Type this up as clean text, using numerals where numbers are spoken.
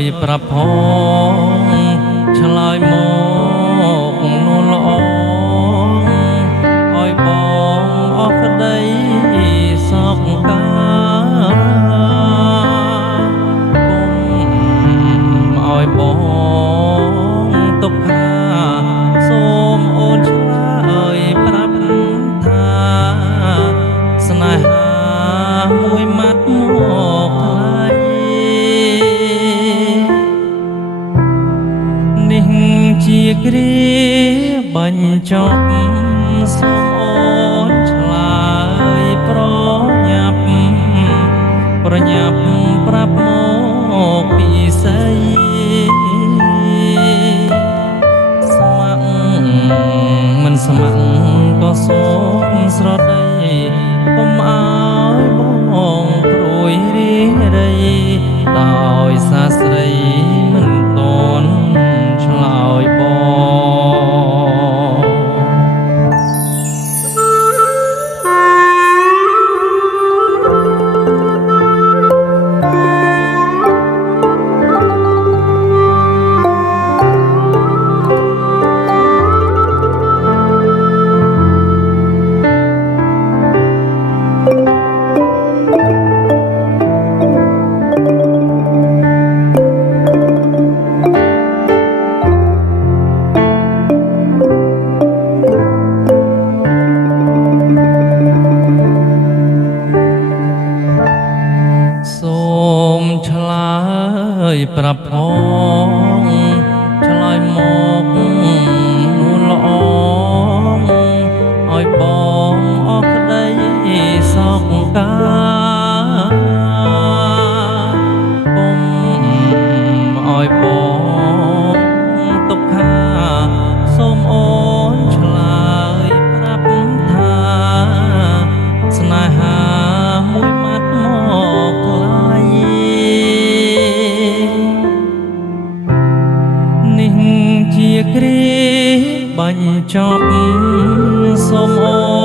យប្រាប់ផងឆ្លើយមកនួនល្អឲ្យបងអស់ក្តីសោកកាគុំឲ្យបងទុកខាសូមអូនឆ្លើយប្រាប់ថាស្នេហាមួយម៉ាត់មកថ្លៃនេះជាគ្រាបញ្ចប់សូមអូនឆ្លើយប្រញាប់ប្រាប់មកពីស្អីស្ម័គ្រមិនស្ម័គ្រក៏សូមស្រដីកុំឲ្យបងព្រួយរីរៃដោយសារស្រីមិនតន់ឆ្លើយបងឆ្លើយប្រាប់ផងឆ្លើយមកនួនល្អឲ្យបងអស់ក្តីសោកកាគុំឲ្យបងទុកខាសូមអូនឆ្លើយប្រាប់ថាស្នេហាមួយម៉ាត់មកថ្លៃនេះជាគ្រាបញ្ចប់សូមអូ